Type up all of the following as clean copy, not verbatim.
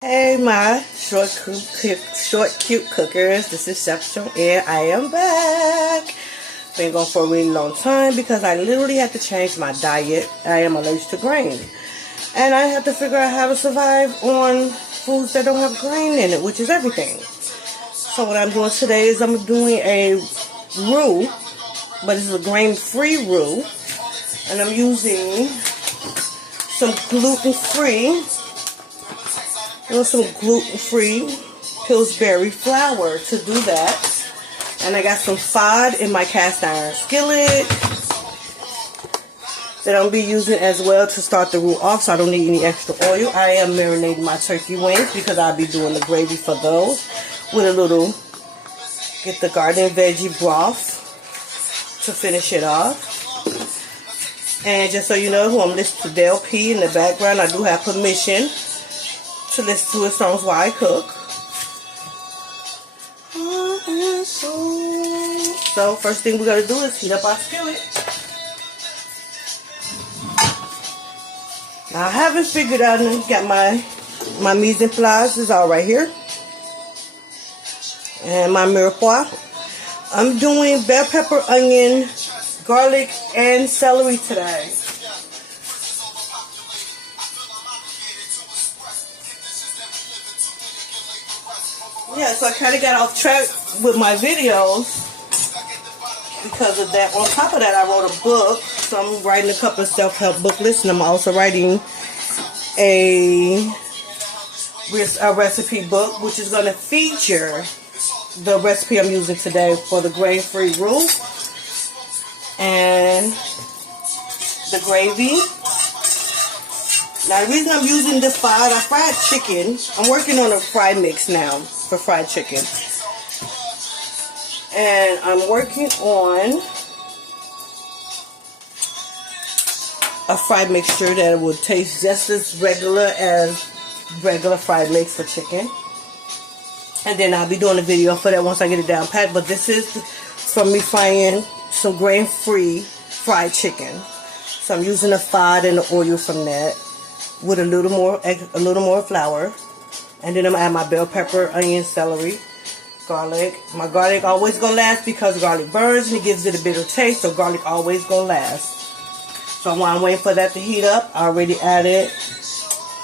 Hey, my short, cute cookers. This is Chef Joanne. I am back. Been gone for a really long time because I literally had to change my diet. I am allergic to grain. And I have to figure out how to survive on foods that don't have grain in it, which is everything. So what I'm doing today is I'm doing a roux, but it's a grain-free roux. And I'm using some gluten-free Pillsbury flour to do that. And I got some fod in my cast iron skillet that I'll be using as well to start the roux off, so I don't need any extra oil. I am marinating my turkey wings because I'll be doing the gravy for those with a little, get the garden veggie broth to finish it off. And just so you know who I'm listening to, Del P in the background, I do have permission to listen to his songs while I cook. So first thing we're going to do is heat up our skillet. Now I haven't figured out, got my mise en place is all right here. And my mirepoix. I'm doing bell pepper, onion, garlic, and celery today. Yeah, so I kind of got off track with my videos because of that. On top of that, I wrote a book. So I'm writing a couple of self-help booklets, and I'm also writing a recipe book, which is going to feature the recipe I'm using today for the grain-free roux and the gravy. Now, the reason I'm using the fried chicken, I'm working on a fry mix now for fried chicken. And I'm working on a fried mixture that would taste just as regular as regular fried mix for chicken. And then I'll be doing a video for that once I get it down pat. But this is from me frying some grain-free fried chicken. So I'm using the fod and the oil from that with a little more flour. And then I'm gonna add my bell pepper, onion, celery, garlic. My garlic always gonna last because garlic burns and it gives it a bitter taste, so garlic always gonna last. So while I'm waiting for that to heat up, I already added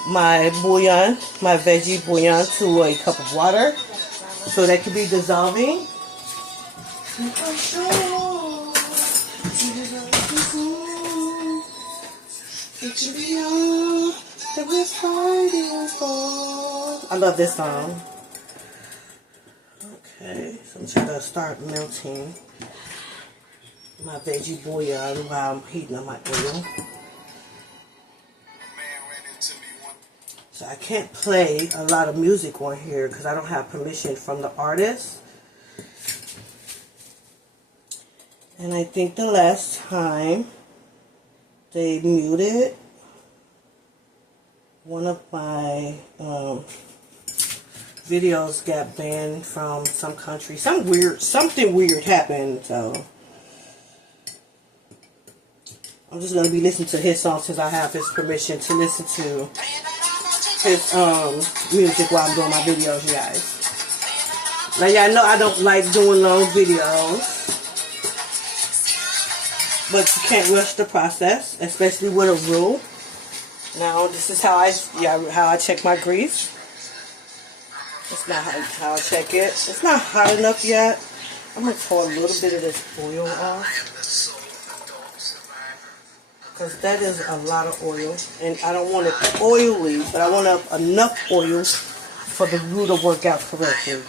my bouillon, my veggie bouillon, to a cup of water, so that can be dissolving. I love this song. Okay, so I'm trying to start melting my veggie bouillon while I'm heating up my oil. So I can't play a lot of music on here because I don't have permission from the artist. And I think the last time they muted one of my videos got banned from some country. Something weird happened, so I'm just gonna be listening to his songs since I have his permission to listen to his music while I'm doing my videos, you guys. Now y'all know I don't like doing long videos, but you can't rush the process, especially with a roux. Now this is how I check my grease. It's not how I check it. It's not hot enough yet. I'm going to pour a little bit of this oil off, because that is a lot of oil. And I don't want it oily, but I want enough oil for the roux to work out correctly.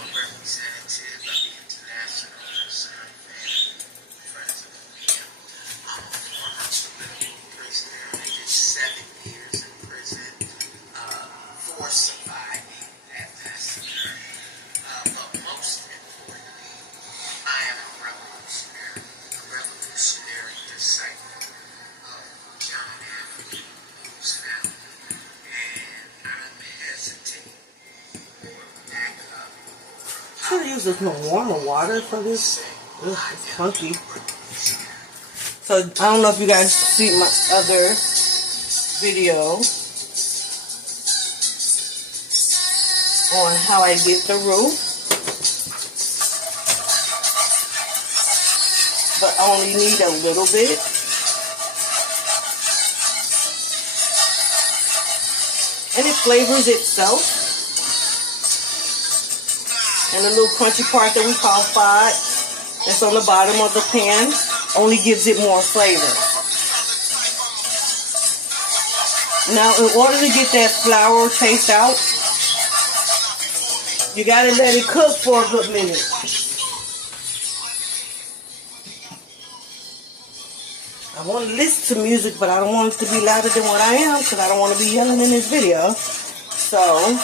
I should have used this more warmer water for this. Ugh, it's funky. So I don't know if you guys see my other video. on how I get the roux, but I only need a little bit. And it flavors itself. And the little crunchy part that we call fat that's on the bottom of the pan only gives it more flavor. Now, in order to get that flour taste out, you gotta let it cook for a good minute. I want to listen to music, but I don't want it to be louder than what I am because I don't want to be yelling in this video. So,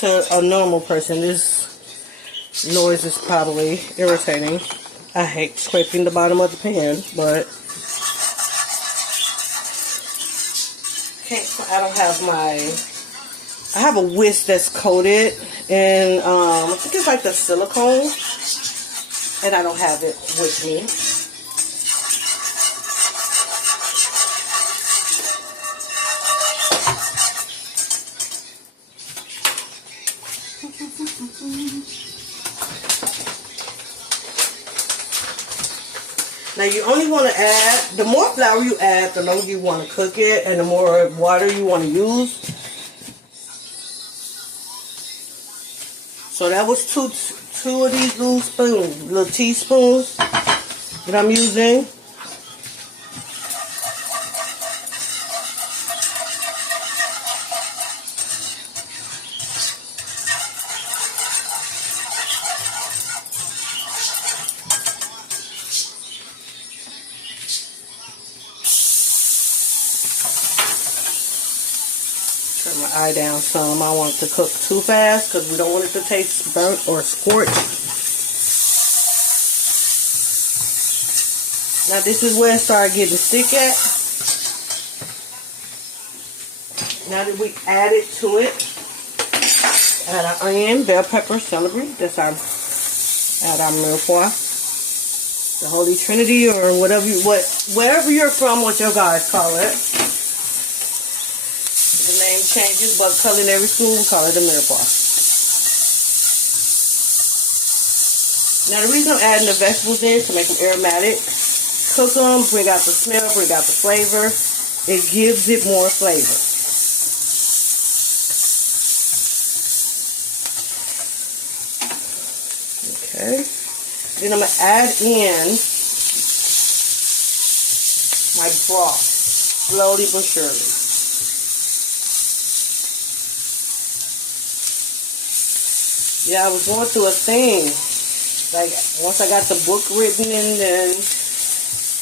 to a normal person, this noise is probably irritating. I hate scraping the bottom of the pan, but I don't have I have a whisk that's coated in, I think it's like the silicone, and I don't have it with me. Now you only want to add, the more flour you add, the longer you want to cook it, and the more water you want to use. So that was two of these little spoons, little teaspoons that I'm using. Turn my eye down some. I don't want it to cook too fast because we don't want it to taste burnt or scorched. Now this is where it started getting thick at. Now that we added to it, add our onion, bell pepper, celery. That's our, add our mirepoix. The Holy Trinity, or whatever wherever you're from, what your guys call it. The name changes, but culinary school we call it a mirepoix. Now the reason I'm adding the vegetables in is to make them aromatic. Cook them, bring out the smell, bring out the flavor. It gives it more flavor. Okay. Then I'm going to add in my broth, slowly but surely. Yeah, I was going through a thing. Like, once I got the book written and then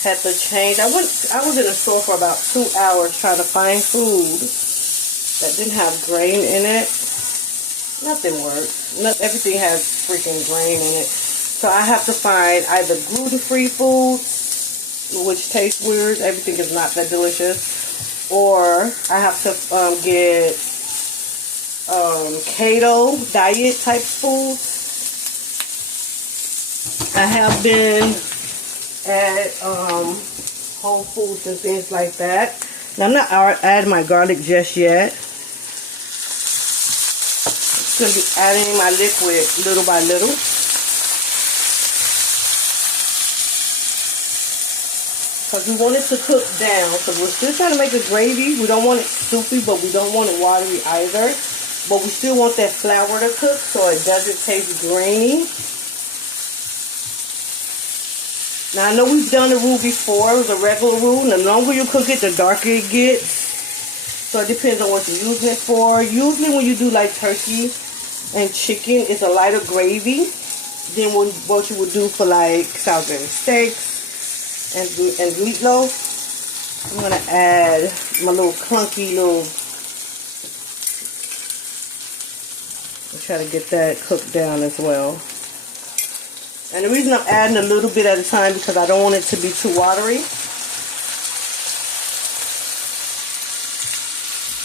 had to change. I was in a store for about 2 hours trying to find food that didn't have grain in it. Nothing works. Everything has freaking grain in it. So I have to find either gluten-free foods, which taste weird. Everything is not that delicious. Or I have to get keto diet type foods. I have been at Whole Foods and things like that. Now I'm not adding my garlic just yet. I'm going to be adding my liquid little by little. Because we want it to cook down. Because we're still trying to make a gravy. We don't want it soupy, but we don't want it watery either. But we still want that flour to cook so it doesn't taste grainy. Now, I know we've done a roux before. It was a regular roux. And the longer you cook it, the darker it gets. So it depends on what you're using it for. Usually when you do like turkey and chicken, it's a lighter gravy than what you would do for like Salisbury steaks and meatloaf. I'm going to add my little clunky little... I'll try to get that cooked down as well. And the reason I'm adding a little bit at a time because I don't want it to be too watery.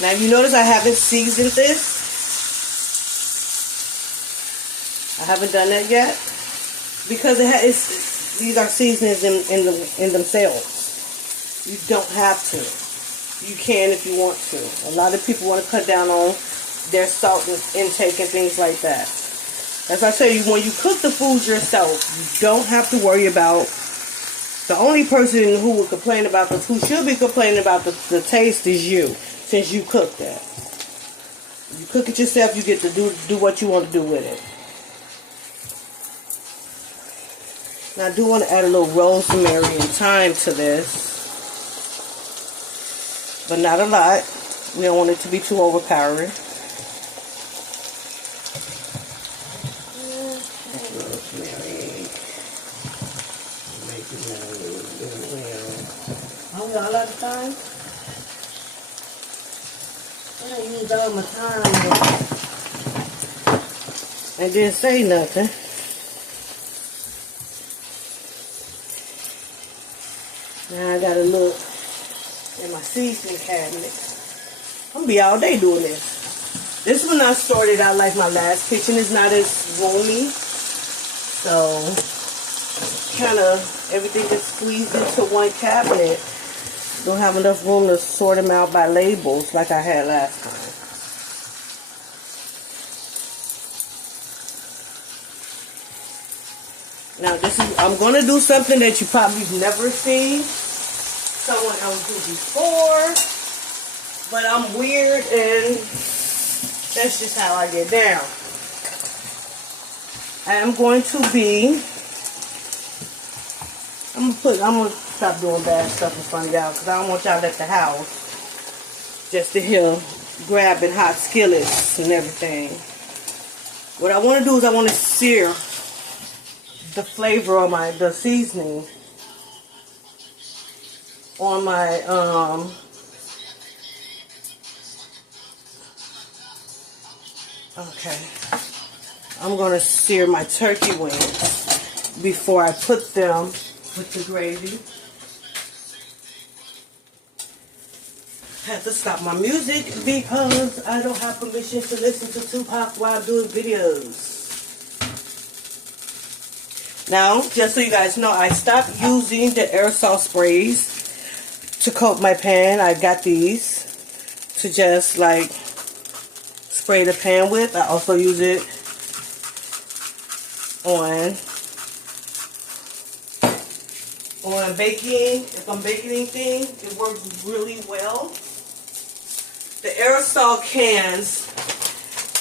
Now you notice I haven't seasoned this. I haven't done that yet because these are seasonings in themselves. You don't have to. you can if you want to. A lot of people want to cut down on their salt intake and things like that. As I tell you, when you cook the food yourself, you don't have to worry about. The only person who would complain about who should be complaining about the taste is you, since you cook that. You cook it yourself, you get to do what you want to do with it. Now I do want to add a little rosemary and thyme to this, but not a lot. We don't want it to be too overpowering. A lot of time. I didn't use all my time. I didn't say nothing. Now I gotta look in my seasoning cabinet. I'm gonna be all day doing this. This one I started out like my last kitchen. Is not as roomy, so kind of everything is squeezed into one cabinet. Don't have enough room to sort them out by labels like I had last time. Now I'm going to do something that you probably never seen someone else do before, but I'm weird and that's just how I get down. I'm going to stop doing bad stuff in front of y'all because I don't want y'all at the house just to hear grabbing hot skillets and everything. What I want to do is I want to sear the flavor of the seasoning on my okay. I'm going to sear my turkey wings before I put them with the gravy. I have to stop my music because I don't have permission to listen to Tupac while doing videos. Now, just so you guys know, I stopped using the aerosol sprays to coat my pan. I got these to just like spray the pan with. I also use it on baking. If I'm baking anything, it works really well. The aerosol cans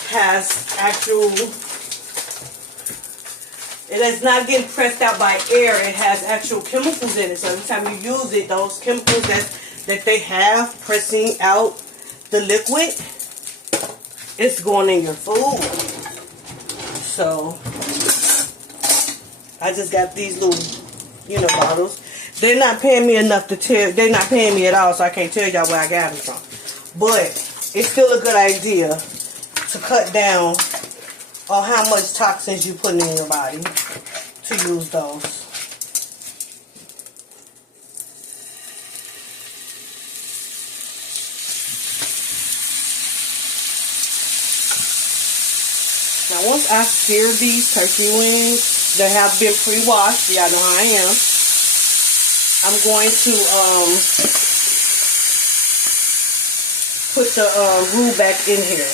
has actual, it is not getting pressed out by air. It has actual chemicals in it. So every time you use it, those chemicals that they have pressing out the liquid, it's going in your food. So I just got these little, bottles. They're not paying me enough to tell. They're not paying me at all, so I can't tell y'all where I got them from. But it's still a good idea to cut down on how much toxins you put in your body to use those. Now once I sear these turkey wings that have been pre-washed, y'all know how I am, I'm going to put the roux back in here.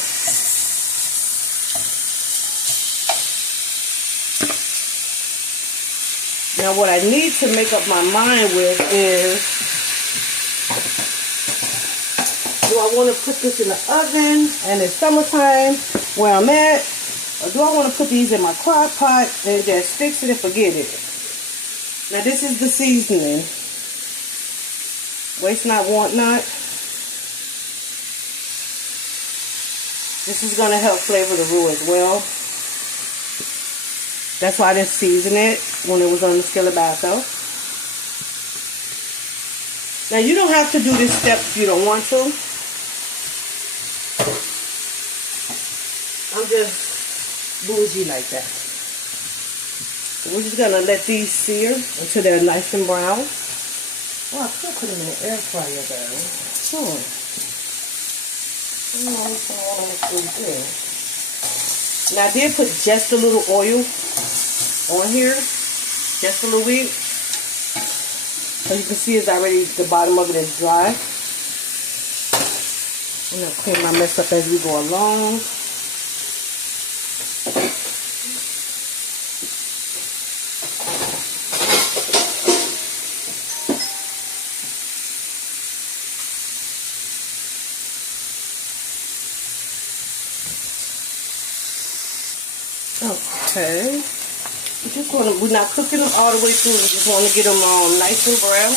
Now what I need to make up my mind with is, do I want to put this in the oven and it's summertime where I'm at, or do I want to put these in my crock pot and just fix it and forget it? Now this is the seasoning. Waste not, want not. This is going to help flavor the roux as well. That's why I didn't season it when it was on the skillet by itself. Now you don't have to do this step if you don't want to. I'm just bougie like that. So we're just going to let these sear until they're nice and brown. Oh, I could put them in the air fryer though. Now I did put just a little oil on here, just a little bit. So you can see it's already, the bottom of it is dry. I'm going to clean my mess up as we go along. Okay. We're not cooking them all the way through. We just want to get them nice and brown.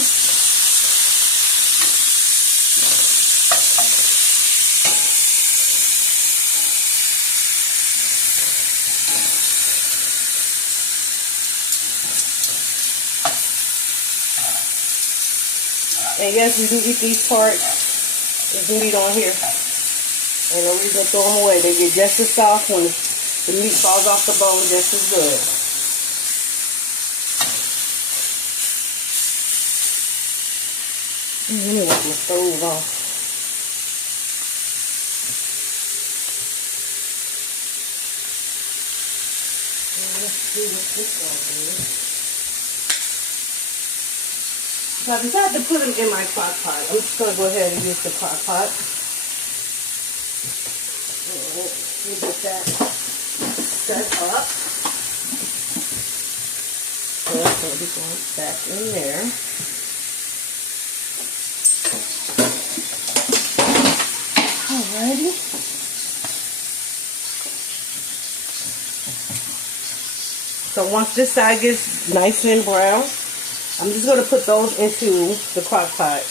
And yes, we do eat these parts. There's meat on here. Ain't no reason to throw them away. They get just as soft when the meat falls off the bone, just as good. Let me wipe my stove off. Let's see what this one is. So I decided to put them in my crock pot. I'm just going to go ahead and use the crock pot. Let me get that set up. So that's going to be going back in there. Alrighty. So once this side gets nice and brown, I'm just going to put those into the crock pot.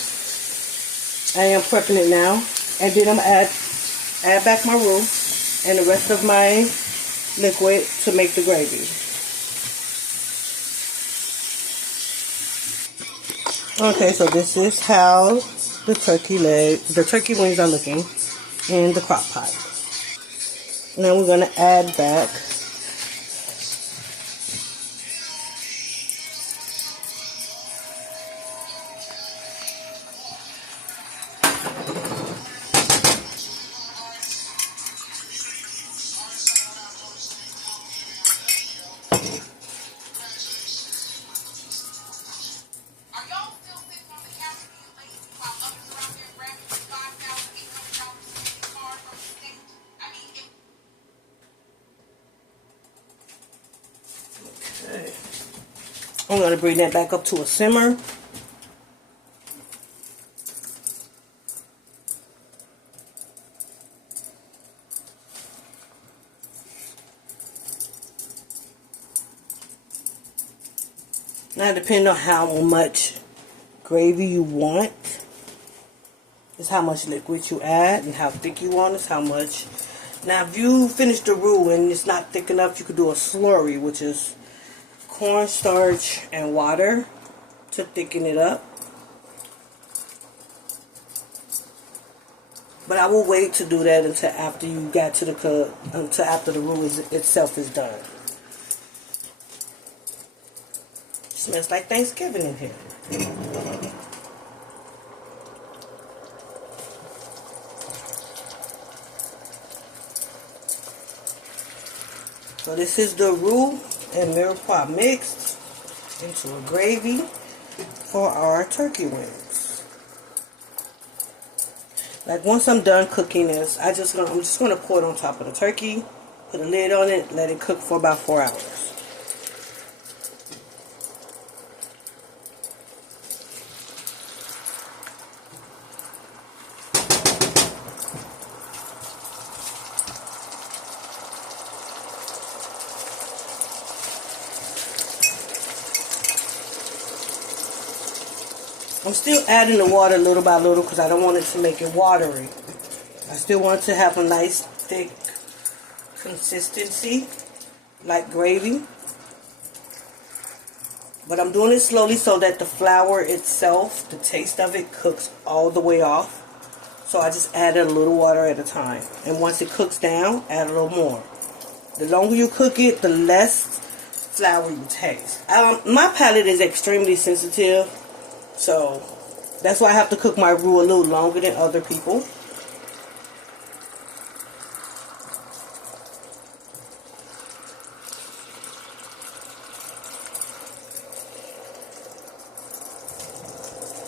I am prepping it now. And then I'm going to add back my roux and the rest of my liquid to make the gravy. Okay, so this is how the turkey wings are looking in the crock pot. Now we're going to add back I'm going to bring that back up to a simmer. Now, depending on how much gravy you want, is how much liquid you add, and how thick you want is how much. Now, if you finish the roux and it's not thick enough, you could do a slurry, which is cornstarch and water to thicken it up. But I will wait to do that until after you got to until after the roux itself is done. Smells like Thanksgiving in here. So this is the roux and mirepoix mixed into a gravy for our turkey wings. Like once I'm done cooking this, I'm just gonna pour it on top of the turkey, put a lid on it, let it cook for about 4 hours. I'm still adding the water little by little because I don't want it to make it watery. I still want it to have a nice thick consistency, like gravy. But I'm doing it slowly so that the flour itself, the taste of it, cooks all the way off. So I just added a little water at a time. And once it cooks down, add a little more. The longer you cook it, the less flour you taste. My palate is extremely sensitive. So, that's why I have to cook my roux a little longer than other people.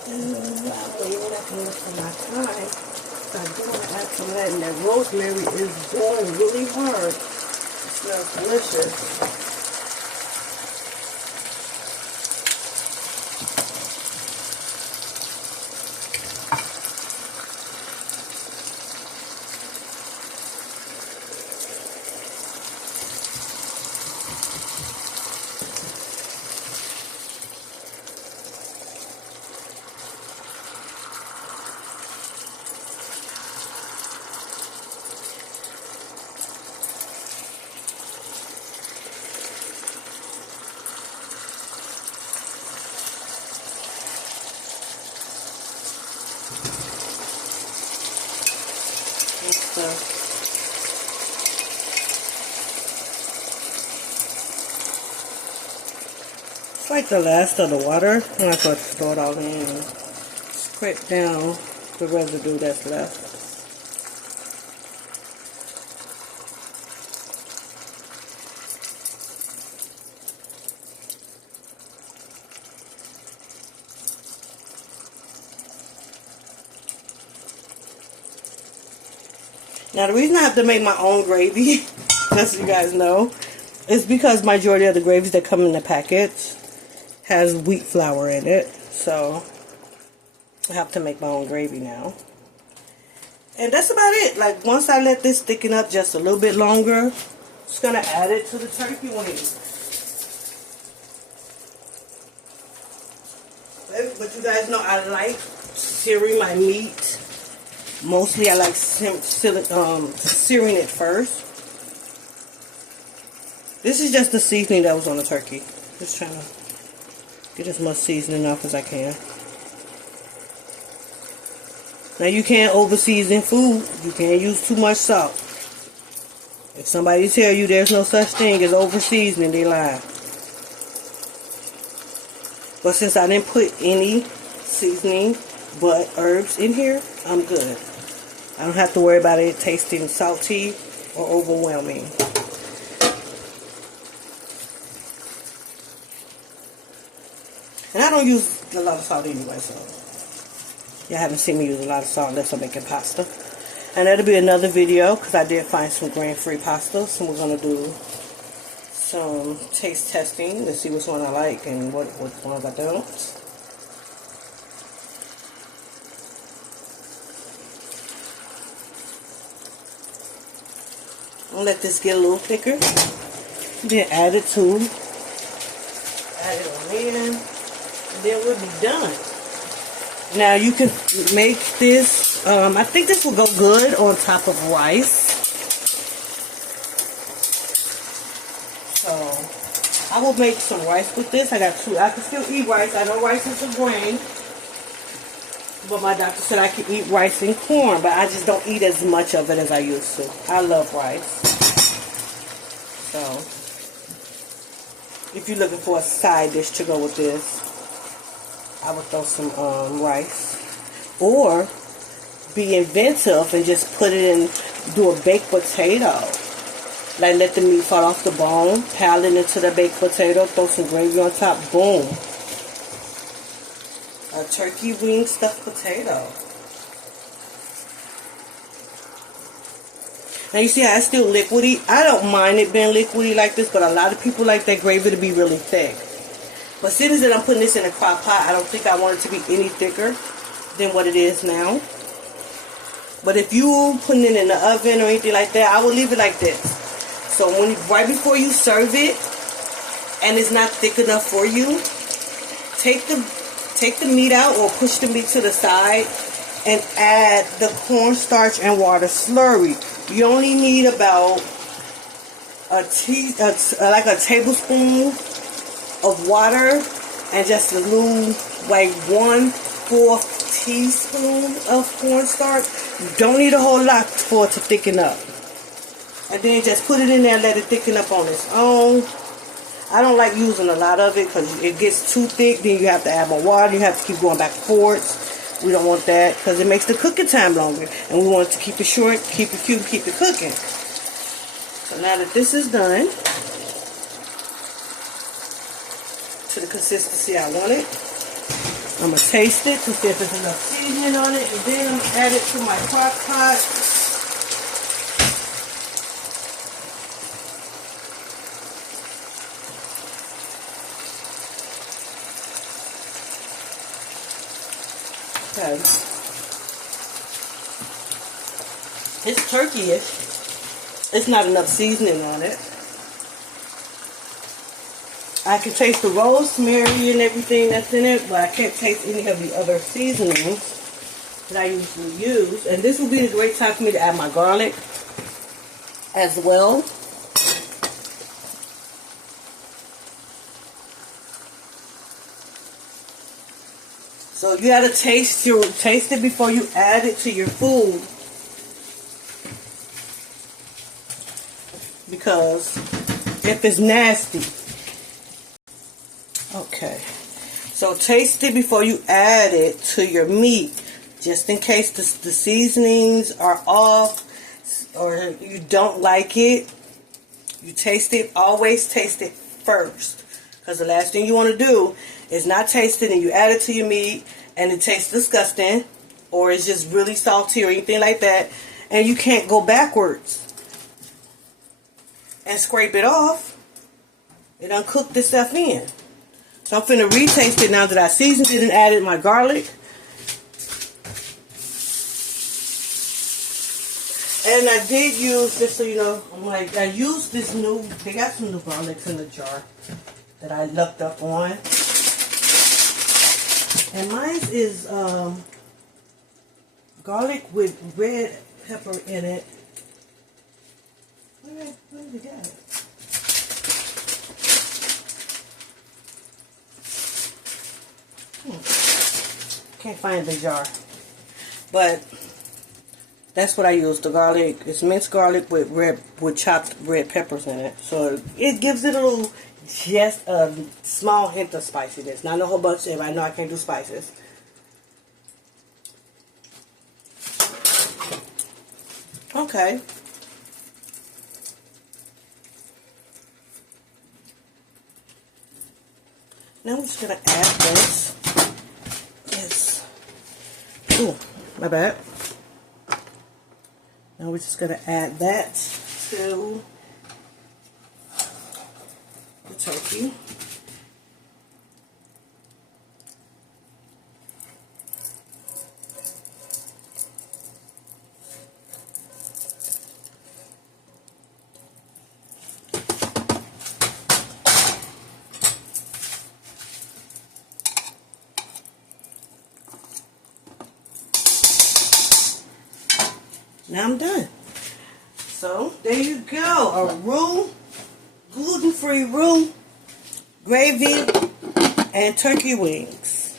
And that way I can look for my time. So I do want to add I'm letting that rosemary is going really hard. It smells delicious. It's like the last of the water. I'm not going to throw it all in and scrape down the residue that's left. Now the reason I have to make my own gravy, just so you guys know, is because majority of the gravies that come in the package has wheat flour in it. So I have to make my own gravy now. And that's about it. Like once I let this thicken up just a little bit longer, just gonna add it to the turkey wings. But you guys know I like searing my meat. Mostly I like searing it first. This is just the seasoning that was on the turkey. Just trying to get as much seasoning off as I can. Now you can't over season food. You can't use too much salt. If somebody tell you there's no such thing as over seasoning, they lie. But since I didn't put any seasoning but herbs in here, I'm good. I don't have to worry about it tasting salty or overwhelming. And I don't use a lot of salt anyway, so y'all haven't seen me use a lot of salt unless I'm making pasta. And that'll be another video because I did find some grain-free pasta. So we're going to do some taste testing to see which one I like and what ones I don't. I'll let this get a little thicker. Then add it on in. And then we'll be done. Now you can make this, I think this will go good on top of rice. So I will make some rice with this. I got two. I can still eat rice. I know rice is a grain. But my doctor said I could eat rice and corn, but I just don't eat as much of it as I used to. I love rice. So, if you're looking for a side dish to go with this, I would throw some rice. Or, be inventive and just put it in, do a baked potato. Like, let the meat fall off the bone, pile it into the baked potato, throw some gravy on top, boom. A turkey wing stuffed potato. Now you see how it's still liquidy? I don't mind it being liquidy like this, but a lot of people like that gravy to be really thick. But since that I'm putting this in a crock pot, I don't think I want it to be any thicker than what it is now. But if you putting it in the oven or anything like that, I will leave it like this. So right before you serve it, and it's not thick enough for you, take the meat out or push the meat to the side and add the cornstarch and water slurry. You only need about like a tablespoon of water and just a little, like 1/4 teaspoon of cornstarch. You don't need a whole lot for it to thicken up. And then just put it in there and let it thicken up on its own. I don't like using a lot of it because it gets too thick. Then you have to add more water. You have to keep going back and forth. We don't want that because it makes the cooking time longer. And we want it to keep it short, keep it cute, keep it cooking. So now that this is done, to the consistency I want it, I'm going to taste it to see if there's enough seasoning on it. And then I'm going to add it to my crock pot. Okay. It's turkey-ish. It's not enough seasoning on it. I can taste the rosemary and everything that's in it, but I can't taste any of the other seasonings that I usually use. And this would be a great time for me to add my garlic as well. So you gotta taste it before you add it to your food, because if it's nasty. Okay, so taste it before you add it to your meat, just in case the seasonings are off or you don't like it. You taste it, always taste it first, because the last thing you want to do is not taste it and you add it to your meat and it tastes disgusting, or it's just really salty or anything like that, and you can't go backwards and scrape it off. It done cooked this stuff in. So I'm finna retaste it now that I seasoned it and added my garlic. And I did use, just so you know, I used this they got some new garlics in the jar that I looked up on. And mine is garlic with red pepper in it. Where did we get it? Can't find the jar. But that's what I use. The garlic, it's minced garlic with chopped red peppers in it. So it gives it just a small hint of spiciness. Not a whole bunch. I know I can't do spices. Okay. Now we're just gonna add this. Ooh, my bad. Now we're just gonna add that to the turkey. Now I'm done. So there you go, a roux, gluten-free roux, gravy, and turkey wings.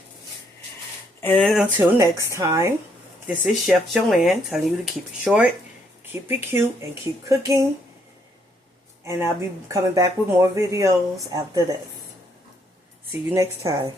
And until next time, this is Chef Joanne telling you to keep it short, keep it cute, and keep cooking. And I'll be coming back with more videos after this. See you next time.